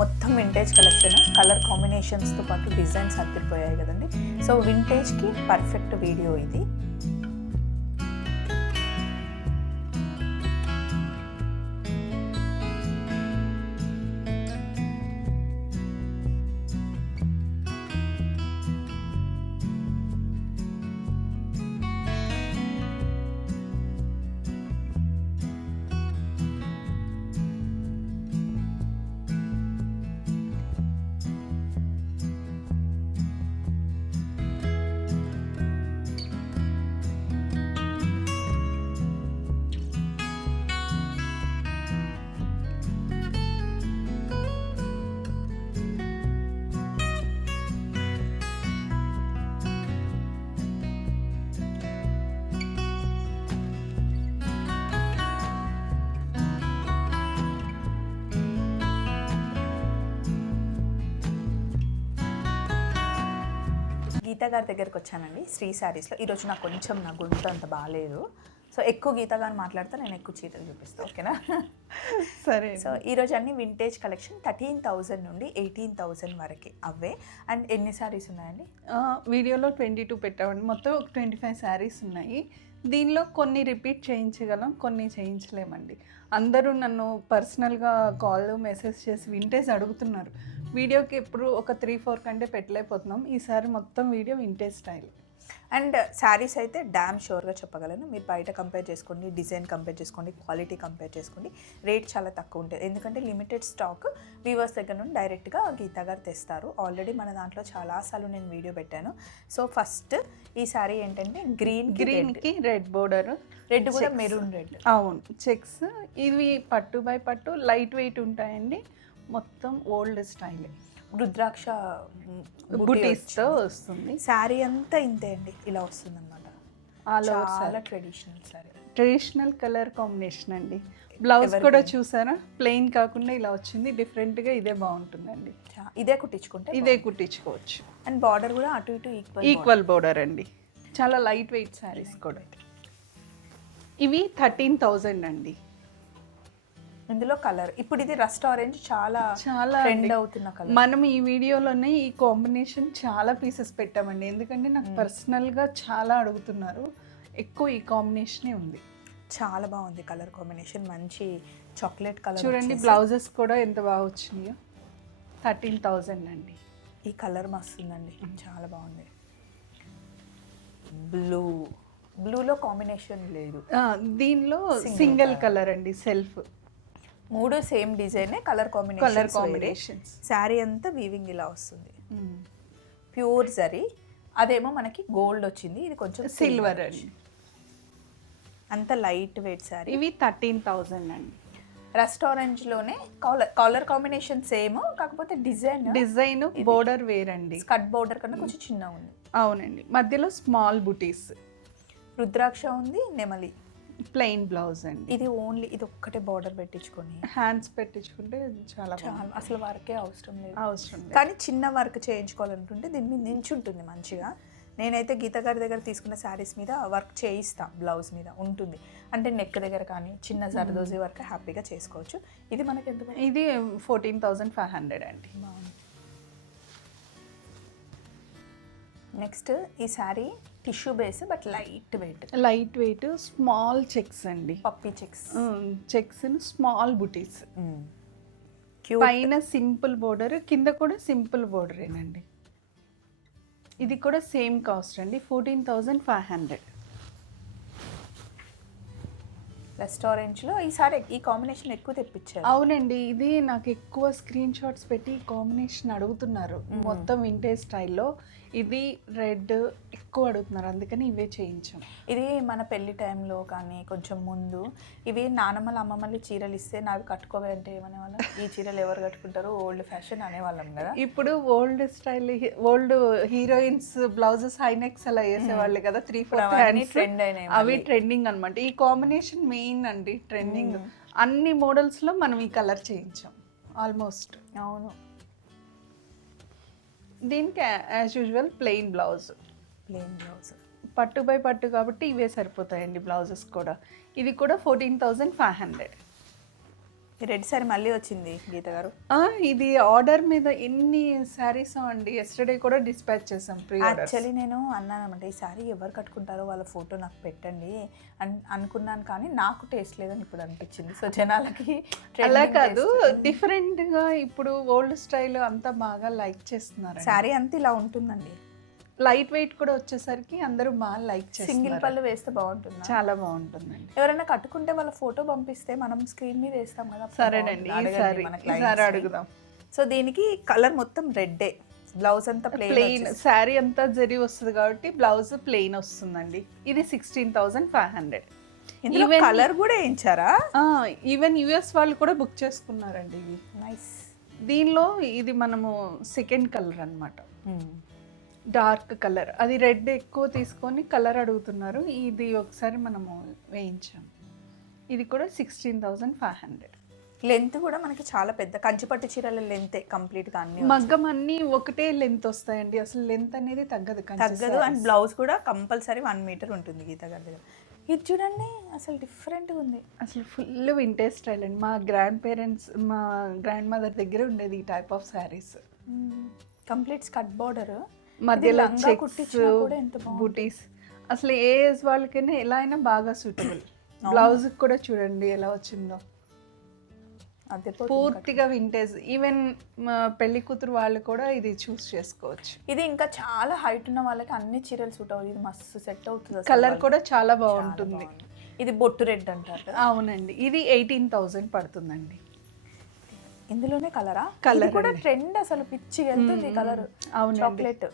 మొత్తం vintage collection, colour కాంబినేషన్స్తో పాటు designs అదిరిపోయాయి కదండి. సో వింటేజ్కి పర్ఫెక్ట్ వీడియో ఇది. గీతా గారి దగ్గరికి వచ్చానండి శ్రీ శారీస్లో. ఈరోజు నాకు కొంచెం నా గొంతు అంత బాగాలేదు, సో ఎక్కువ గీతా గారు మాట్లాడితే నేను ఎక్కువ చీరలు చూపిస్తాను, ఓకేనా? సరే. సో ఈరోజు అన్ని వింటేజ్ కలెక్షన్ 13,000 నుండి 18,000 వరకు అవే. అండ్ ఎన్ని శారీస్ ఉన్నాయండి? వీడియోలో 22 పెట్టామండి, మొత్తం ఒక 25 శారీస్ ఉన్నాయి. దీనిలో కొన్ని రిపీట్ చేయించగలం, కొన్ని చేయించలేమండి. అందరూ నన్ను పర్సనల్గా కాల్ మెసేజ్ చేసి వింటేజ్ అడుగుతున్నారు. వీడియోకి ఎప్పుడు ఒక 3-4 కంటే పెట్టలేకపోతున్నాం. ఈసారి మొత్తం video vintage style. And saris అయితే డ్యామ్ షూర్గా చెప్పగలను, మీరు బయట కంపేర్ చేసుకోండి, డిజైన్ కంపేర్ చేసుకోండి, క్వాలిటీ కంపేర్ చేసుకోండి, రేట్ చాలా తక్కువ ఉంటుంది. ఎందుకంటే లిమిటెడ్ స్టాక్ వీవర్స్ దగ్గర నుండి డైరెక్ట్గా గీతా గారు తెస్తారు. ఆల్రెడీ మన దాంట్లో చాలాసార్లు నేను వీడియో పెట్టాను. సో ఫస్ట్ ఈ శారీ ఏంటంటే గ్రీన్కి రెడ్ బోర్డర్, రెడ్ కూడా మెరూన్ రెడ్. అవును, చెక్స్. ఇవి పట్టు బై పట్టు లైట్ వెయిట్ ఉంటాయండి, మొత్తం ఓల్డ్ స్టైల్ రుద్రాక్ష బుటీస్తో వస్తుంది. శారీ అంతా ఇంతే అండి, ఇలా వస్తుంది అనమాట. చాలా traditional sari, traditional colour combination అండి. బ్లౌజ్ కూడా చూసారా, ప్లెయిన్ కాకుండా ఇలా వచ్చింది, డిఫరెంట్గా. ఇదే బాగుంటుందండి, ఇదే కుట్టించుకోవచ్చు. అండ్ బార్డర్ కూడా అటు ఇటు ఈక్వల్ బార్డర్ అండి. చాలా లైట్ వెయిట్ శారీస్ కూడా. ఇవి 13,000 అండి. ఇందులో కలర్ ఇప్పుడు ఇది రస్ట్ ఆరెంజ్ చాలా ట్రెండ్ అవుతున్న కలర్. మనం ఈ వీడియోలోనే ఈ కాంబినేషన్ చాలా పీసెస్ పెట్టామండి, ఎందుకంటే నాకు పర్సనల్గా చాలా అడుగుతున్నారు. ఎక్కువ ఈ కాంబినేషనే ఉంది. చాలా బాగుంది కలర్ కాంబినేషన్, మంచి చాక్లెట్ కలర్. చూడండి బ్లౌజెస్ కూడా ఎంత బాగా వచ్చినాయో. 13,000 అండి. ఈ కలర్ మస్తుందండి, చాలా బాగుంది. బ్లూలో కాంబినేషన్ లేదు, దీనిలో సింగిల్ కలర్ అండి, సెల్ఫ్. 3 సేమ్ డిజైనే, కలర్ కాంబినేషన్స్. శారీ అంతా వీవింగ్ ఇలా వస్తుంది, ప్యూర్ జరీ. అదేమో మనకి గోల్డ్ వచ్చింది, ఇది కొంచెం సిల్వర్ అండి. అంత లైట్ వెయిట్ శారీ. ఇవి 13,000 అండి. రస్ట్ ఆరెంజ్లోనే కలర్ కాంబినేషన్ సేమ్, కాకపోతే డిజైన్ బోర్డర్ వేరండి. స్కర్ట్ బోర్డర్ కన్నా కొంచెం చిన్నగా ఉంది. అవునండి, మధ్యలో స్మాల్ బుటీస్. రుద్రాక్ష ఉంది, నెమలి. ప్లెయిన్ బ్లౌజ్ అండి. ఇది ఓన్లీ ఇది ఒక్కటే బార్డర్ పెట్టించుకొని హ్యాండ్స్ పెట్టించుకుంటే చాలా అసలు వర్కే అవసరం లేదు. కానీ చిన్న వర్క్ చేయించుకోవాలనుకుంటే దీని మీద నించుంటుంది మంచిగా. నేనైతే గీత గారి దగ్గర తీసుకున్న శారీస్ మీద వర్క్ చేయిస్తా, బ్లౌజ్ మీద ఉంటుంది. అంటే నెక్ దగ్గర కానీ చిన్న జర్దోజీ వర్క్ హ్యాపీగా చేసుకోవచ్చు. ఇది మనకి ఎంత? ఇది 14,500 అండి. నెక్స్ట్ ఈ sari tissue base but light weight small checks అండి, పప్పీ చెక్స్ స్మాల్ బుటీస్. పైన సింపుల్ బోర్డర్, కింద కూడా సింపుల్ బోర్డరేనండి. ఇది కూడా సేమ్ కాస్ట్ అండి, 14,500. రెస్టారెంట్లో ఈసారి ఈ కాంబినేషన్ ఎక్కువ తెప్పించారు. అవునండి, ఇది నాకు ఎక్కువ స్క్రీన్ షాట్స్ పెట్టి ఈ కాంబినేషన్ అడుగుతున్నారు. మొత్తం వింటేజ్ స్టైల్లో ఇది రెడ్ ఎక్కువ అడుగుతున్నారు, అందుకని ఇవే చేయించాం. ఇది మన పెళ్లి టైంలో కానీ కొంచెం ముందు ఇవి నానమ్మలు అమ్మమ్మలు చీరలు ఇస్తే నావి కట్టుకోవే అంటే ఏమనేవాళ్ళం, ఈ చీరలు ఎవరు కట్టుకుంటారు, ఓల్డ్ ఫ్యాషన్ అనేవాళ్ళం కదా. ఇప్పుడు old style, old heroines blouses హైనెక్స్ అలా వేసేవాళ్ళు కదా, 3/4 ట్రెండ్ అయినాయి, అవి ట్రెండింగ్ అనమాట. ఈ కాంబినేషన్ మెయిన్ అండి, ట్రెండింగ్. అన్ని మోడల్స్లో మనం ఈ కలర్ చేయించాం ఆల్మోస్ట్. అవును. దీనికి యాజ్ యూజువల్ ప్లెయిన్ బ్లౌజ్. పట్టు బై పట్టు కాబట్టి ఇవే సరిపోతాయండి బ్లౌజెస్ కూడా. ఇది కూడా 14,500. రెడ్ సారీ మళ్ళీ వచ్చింది గీత గారు. ఇది ఆర్డర్ మీద ఎన్ని శారీస్ అండి, ఎస్టర్డే కూడా డిస్పాచ్ చేసాం ప్రీ ఆర్డర్. యాక్చువల్లీ నేను అన్నానమాట ఈ సారీ ఎవరు కట్టుకుంటారో వాళ్ళ ఫోటో నాకు పెట్టండి అనుకున్నాను, కానీ నాకు టేస్ట్ లేదని ఇప్పుడు అనిపించింది. సో జనాలకి అలా కాదు, డిఫరెంట్గా ఇప్పుడు ఓల్డ్ స్టైల్ అంతా బాగా లైక్ చేస్తున్నారు. సారీ అంతా ఇలా ఉంటుందండి, లైట్ వెయిట్ కూడా వచ్చేసరికి అందరూ బాగా లైక్ చేస్తారు. సింగిల్ పళ్ళు వేస్తే బాగుంటుంది, చాలా బాగుంటుందండి. ఎవరైనా కట్టుకుంటే వాళ్ళ ఫోటో పంపిస్తే మనం స్క్రీన్ మీద వేస్తాం కదా. సరేనండి, ఈసారి అడుగుదాం. సో దీనికి కలర్ మొత్తం రెడ్డే, బ్లౌజ్ అంతా ప్లెయిన్, శారీ అంతా జరీ వస్తుంది కాబట్టి బ్లౌజ్ ప్లెయిన్ వస్తుందండి. ఇది 16,500. కలర్ కూడా వేయించారా? ఈవెన్ యుఎస్ వాళ్ళు కూడా బుక్ చేసుకున్నారండి ఇవి. నైస్. దీనిలో ఇది మనము సెకండ్ కలర్ అన్నమాట, డార్క్ కలర్. అది రెడ్ ఎక్కువ తీసుకొని కలర్ అడుగుతున్నారు, ఇది ఒకసారి మనము వేయించాం. ఇది కూడా 16,500. లెంత్ కూడా మనకి చాలా పెద్ద కంచిపట్టు చీరల లెంత్ కంప్లీట్గా అన్ని మగ్గం అన్ని ఒకటే లెంత్ వస్తాయండి, అసలు లెంత్ అనేది తగ్గదు. అండ్ బ్లౌజ్ కూడా కంపల్సరీ 1 మీటర్ ఉంటుంది గీత గారి దగ్గర. ఇది చూడండి అసలు డిఫరెంట్గా ఉంది, అసలు ఫుల్ వింటేజ్ స్టైల్ అండి. మా గ్రాండ్ పేరెంట్స్, మా గ్రాండ్ మదర్ దగ్గర ఉండేది ఈ type of saris. Complete skirt border, మధ్యలో చెక్స్, బూటీస్. అసలు ఏ ఏజ్ వాళ్ళకైనా ఎలా అయినా బాగా సూటబుల్. బ్లౌజ్ కూడా చూడండి ఎలా వచ్చిందో, అదే పూర్తిగా వింటేజ్. ఈవెన్ పెళ్లి కూతురు వాళ్ళు కూడా ఇది చూస్ చేసుకోవచ్చు. ఇది ఇంకా చాలా హైట్ ఉన్న వాళ్ళకి అన్ని చీరలు సూట్ అవుతుంది, ఇది మస్తు సెట్ అవుతుంది. కలర్ కూడా చాలా బాగుంటుంది. ఇది బొట్టు రెడ్ అంటారు. అవునండి, ఇది 18,000 పడుతుందండి. ఇందులోనే కలరా? కలర్ కూడా ట్రెండ్ అసలు పిచ్చి వెళ్తుంది colour. Chocolate,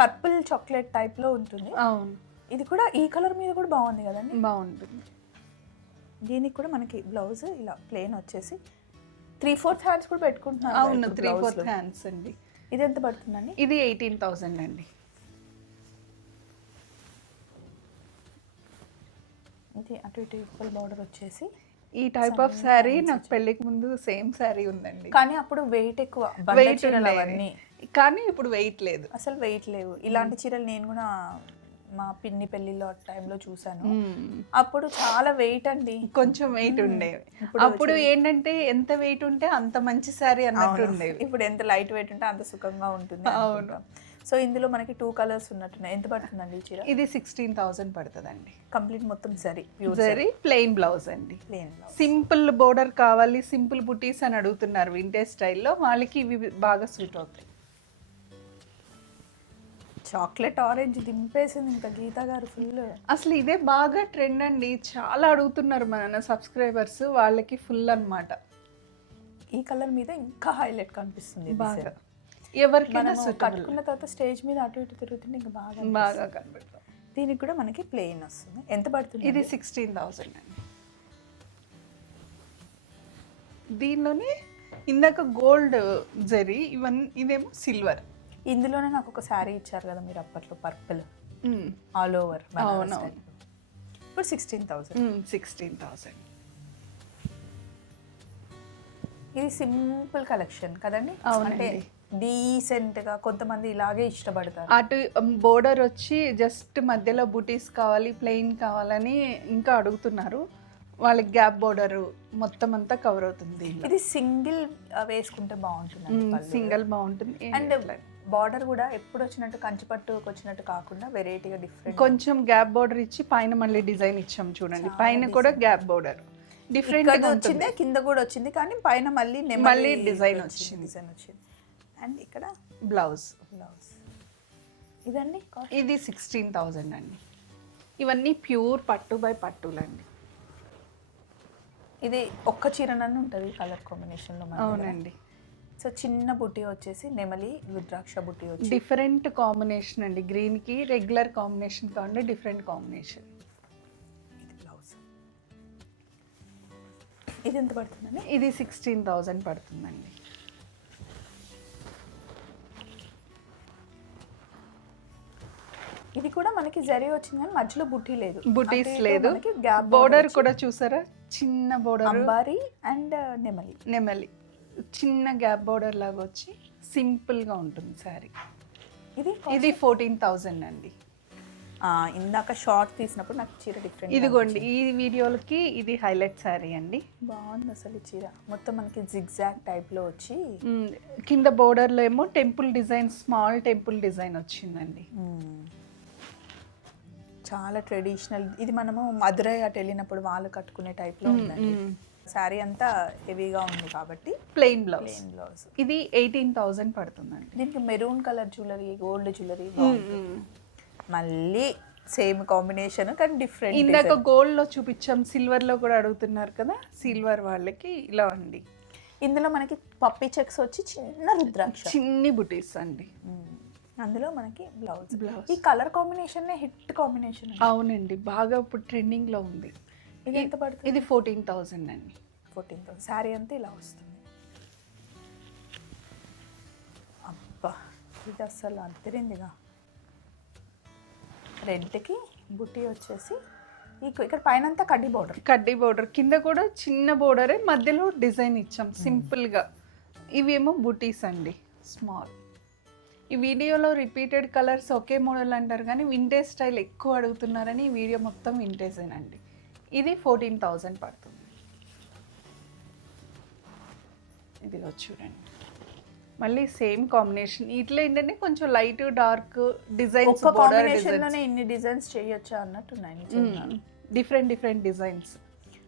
purple chocolate type లో ఉంటుంది. అవును, ఇది కూడా ఈ కలర్ మీద కూడా బాగుంది కదండి. బాగుంటుంది. దీనికి కూడా మనకి బ్లౌజ్ ఇలా ప్లెయిన్ వచ్చేసి 3/4 హ్యాండ్స్ కూడా పెట్టుకుంటున్నారు. అవును, 3/4 హ్యాండ్స్ అండి. ఇది ఎంత పడుతుందండి? ఇది 18,000 అండి. ఇది అటు ఇటు ఈక్వల్ బార్డర్ వచ్చేసి. ఈ టైప్ ఆఫ్ శారీ నాకు పెళ్లికి ముందు సేమ్ శారీ ఉందండి, కానీ అప్పుడు వెయిట్ ఎక్కువ, వెయిట్ అవన్నీ. కానీ ఇప్పుడు వెయిట్ లేదు, అసలు వెయిట్ లేవు. ఇలాంటి చీరలు నేను కూడా మా పిన్ని పెళ్లిలో టైంలో చూసాను, అప్పుడు చాలా వెయిట్ అండి, కొంచెం వెయిట్ ఉండేవి. అప్పుడు ఏంటంటే ఎంత వెయిట్ ఉంటే అంత మంచి శారీ అన్నట్టు ఉండేవి. ఇప్పుడు ఎంత లైట్ వెయిట్ ఉంటే అంత సుఖంగా ఉంటుంది. అవును. సో ఇందులో మనకి 2 కలర్స్ ఉన్నట్టున్నాయి. ఎంత పడుతుందండి ఈ చీర? ఇది 16,000 పడుతుందండి. కంప్లీట్ మొత్తం జరీ, జరీ ప్లెయిన్ బ్లౌజ్ అండి. ప్లెయిన్ బ్లౌజ్, సింపుల్ బోర్డర్ కావాలి, సింపుల్ బుటీస్ అని అడుగుతున్నారు వింటేజ్ స్టైల్లో, వాళ్ళకి ఇవి బాగా సూట్ అవుతాయి. చాక్లెట్ ఆరెంజ్ దింపేసింది ఇంకా గీత గారు ఫుల్. అసలు ఇదే బాగా ట్రెండ్ అండి, చాలా అడుగుతున్నారు మన సబ్స్క్రైబర్స్, వాళ్ళకి ఫుల్ అన్నమాట. ఈ కలర్ మీద ఇంకా హైలైట్ కనిపిస్తుంది బాగా. ఎవరికైనా కట్టుకున్న తర్వాత స్టేజ్ మీద అటు ఇటు తిరుగుతుంటే ఇంకా బాగా కనబడుతుంది. దీనికి కూడా మనకి ప్లెయిన్ వస్తుంది. ఎంత పడుతుంది? ఇది 16,000 అండి. దీనిలోనే ఇందాక గోల్డ్ జరీ, ఇదేమో సిల్వర్. ఇందులోనే నాకు ఒక శారీ ఇచ్చారు కదా మీరు అప్పట్లో, పర్పుల్ ఆల్ ఓవర్. అవునవును. ఇప్పుడు 16,000. 16,000. ఇది సింపుల్ కలెక్షన్ కదండి, అంటే డీసెంట్ గా కొంతమంది ఇలాగే ఇష్టపడతారు. అటు బోర్డర్ వచ్చి జస్ట్ మధ్యలో బూటీస్ కావాలి, ప్లెయిన్ కావాలని ఇంకా అడుగుతున్నారు. వాళ్ళకి గ్యాప్ బోర్డర్ మొత్తం అంతా కవర్ అవుతుంది. ఇది సింగిల్ వేసుకుంటే బాగుంటుంది, సింగిల్ బాగుంటుంది. అండ్ బార్డర్ కూడా ఎప్పుడు వచ్చినట్టు కంచిపట్టుకు వచ్చినట్టు కాకుండా వెరైటీగా డిఫరెంట్, కొంచెం గ్యాప్ బోర్డర్ ఇచ్చి పైన మళ్ళీ డిజైన్ ఇచ్చాం చూడండి. పైన కూడా గ్యాప్ బోర్డర్ డిఫరెంట్ వచ్చింది, కింద కూడా వచ్చింది, కానీ పైన మళ్ళీ డిజైన్ వచ్చింది. అండ్ ఇక్కడ బ్లౌజ్. ఇదండి ఇది 16,000 అండి. ఇవన్నీ ప్యూర్ పట్టు బై పట్టులండి. ఇది ఒక్క చీరనన్ను ఉంటుంది కలర్ కాంబినేషన్లో. అవునండి. సో చిన్న బుట్టి వచ్చేసి నెమలి రుద్రాక్ష బుట్టి వచ్చి డిఫరెంట్ కాంబినేషన్ అండి. గ్రీన్కి రెగ్యులర్ కాంబినేషన్ కాకుండా డిఫరెంట్ కాంబినేషన్. ఇది బ్లౌజ్. ఇది ఎంత పడుతుందండి? ఇది 16,000 పడుతుందండి. ఇది కూడా మనకి జరీ వచ్చింది కానీ మధ్యలో బుట్టి లేదు, బుటీస్ లేదు. బోర్డర్ కూడా చూసారా, చిన్న బోర్డర్, అంబారీ అండ్ నెమలి చిన్న గ్యాప్ బోర్డర్ లాగా వచ్చి సింపుల్ గా ఉంటుంది శారీ. ఇది 14,000 అండి. ఇందాక షార్ట్ తీసినప్పుడు నాకు చీర డిఫరెంట్ ఇదిగోండి ఈ వీడియోలకి ఇది హైలైట్ శారీ అండి. బాగుంది అసలు ఈ చీర మొత్తం మనకి జిగ్జాగ్ టైప్లో వచ్చి కింద బోర్డర్లో ఏమో temple design, small temple design వచ్చిందండి. చాలా ట్రెడిషనల్. ఇది మనము మదురై అటు వెళ్ళినప్పుడు వాళ్ళు కట్టుకునే టైప్లో ఉందండి. శారీ అంతా హెవీగా ఉంది కాబట్టి ప్లెయిన్ బ్లౌజ్. Plain blouse. ఇది 18,000 పడుతుందండి. దీనికి maroon colour jewellery, gold jewellery మళ్ళీ సేమ్ కాంబినేషన్ కానీ డిఫరెంట్. ఇందాక గోల్డ్లో చూపించాం, సిల్వర్లో కూడా అడుగుతున్నారు కదా, సిల్వర్ వాళ్ళకి ఇలా అండి. ఇందులో మనకి పప్పి చెక్స్ వచ్చి చిన్న రుద్రాక్ష, చిన్ని బుటీస్ అండి. అందులో మనకి బ్లౌజ్. ఈ కలర్ కాంబినేషన్ హిట్ కాంబినేషన్. అవునండి, బాగా ఇప్పుడు ట్రెండింగ్లో ఉంది. ఇది ఎంత పడుతుంది? ఇది 14,000 అండి. 14,000. శారీ అంతా ఇలా వస్తుంది. అబ్బా ఇది అస్సలు అంతరిందిగా. రెడ్కి బుట్టి వచ్చేసి ఇక్కడ పైన అంతా కడ్డీ బోర్డర్. కడ్డీ బోర్డర్ కింద కూడా చిన్న బోర్డరే, మధ్యలో డిజైన్ ఇచ్చాం సింపుల్గా. ఇవేమో బుటీస్ అండి, స్మాల్. ఈ వీడియోలో రిపీటెడ్ కలర్స్ ఒకే మోడల్ అంటారు కానీ వింటేజ్ స్టైల్ ఎక్కువ అడుగుతున్నారని ఈ వీడియో మొత్తం వింటేజేనండి. ఇది 14,000 పడుతుంది. ఇదిగో చూడండి, మళ్ళీ సేమ్ కాంబినేషన్. ఇట్లా ఏంటంటే కొంచెం లైట్ డార్క్ డిజైన్స్, కాంబినేషన్లోనే ఇన్ని డిజైన్స్ చేయొచ్చా అన్నట్టు ఉన్నాయి. Different designs.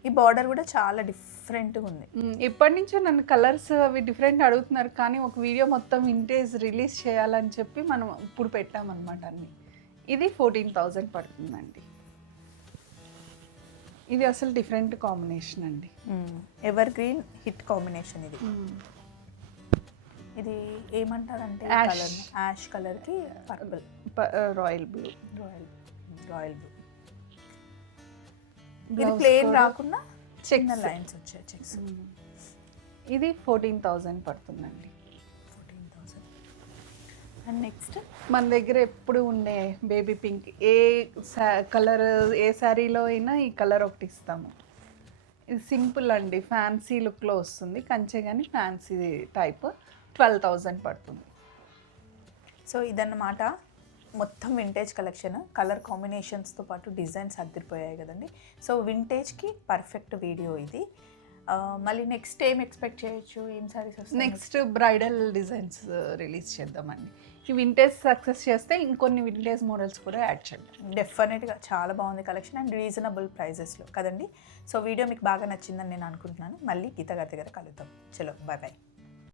ఈ బార్డర్ కూడా చాలా డిఫరెంట్గా ఉంది. ఇప్పటి నుంచో నన్ను కలర్స్ అవి డిఫరెంట్ అడుగుతున్నారు కానీ ఒక వీడియో మొత్తం వింటేజ్ రిలీజ్ చేయాలని చెప్పి మనం ఇప్పుడు పెట్టామన్నమాట అన్ని. ఇది 14,000 పడుతుందండి. ఇది అసలు డిఫరెంట్ కాంబినేషన్ అండి, ఎవర్ గ్రీన్ హిట్ కాంబినేషన్ ఇది. ఇది ఏమంటారంటే కలర్ యాష్ కలర్కి purple, royal blue. Royal blue. ఇది ప్లేన్ రాకుండా చిన్న లైన్స్ వచ్చాయి చెక్స్. ఇది 14,000 పడుతుందండి. 14,000. అండ్ నెక్స్ట్ మన దగ్గర ఎప్పుడు ఉండే బేబీ పింక్. ఏ కలర్ ఏ శారీలో అయినా ఈ కలర్ ఒకటి ఇస్తాము. ఇది సింపుల్ అండి, ఫ్యాన్సీ లుక్లో వస్తుంది, కంచె కానీ ఫ్యాన్సీ టైప్. 12,000 పడుతుంది. సో ఇదన్నమాట మొత్తం వింటేజ్ కలెక్షన్. కలర్ కాంబినేషన్స్తో పాటు డిజైన్స్ అదిరిపోయాయి కదండి. సో వింటేజ్కి పర్ఫెక్ట్ వీడియో ఇది. మళ్ళీ నెక్స్ట్ ఏం ఎక్స్పెక్ట్ చేయొచ్చు? ఏం సారీస్ వస్తాయి? నెక్స్ట్ బ్రైడల్ డిజైన్స్ రిలీజ్ చేద్దామండి. ఈ వింటేజ్ సక్సెస్ చేస్తే ఇంకొన్ని వింటేజ్ మోడల్స్ కూడా యాడ్ చేద్దాం. డెఫినెట్గా చాలా బాగుంది కలెక్షన్ అండ్ రీజనబుల్ ప్రైజెస్లో కదండి. సో వీడియో మీకు బాగా నచ్చిందని నేను అనుకుంటున్నాను. మళ్ళీ గీత గారి దగ్గర కలుద్దాం. చలో బాయ్ బాయ్.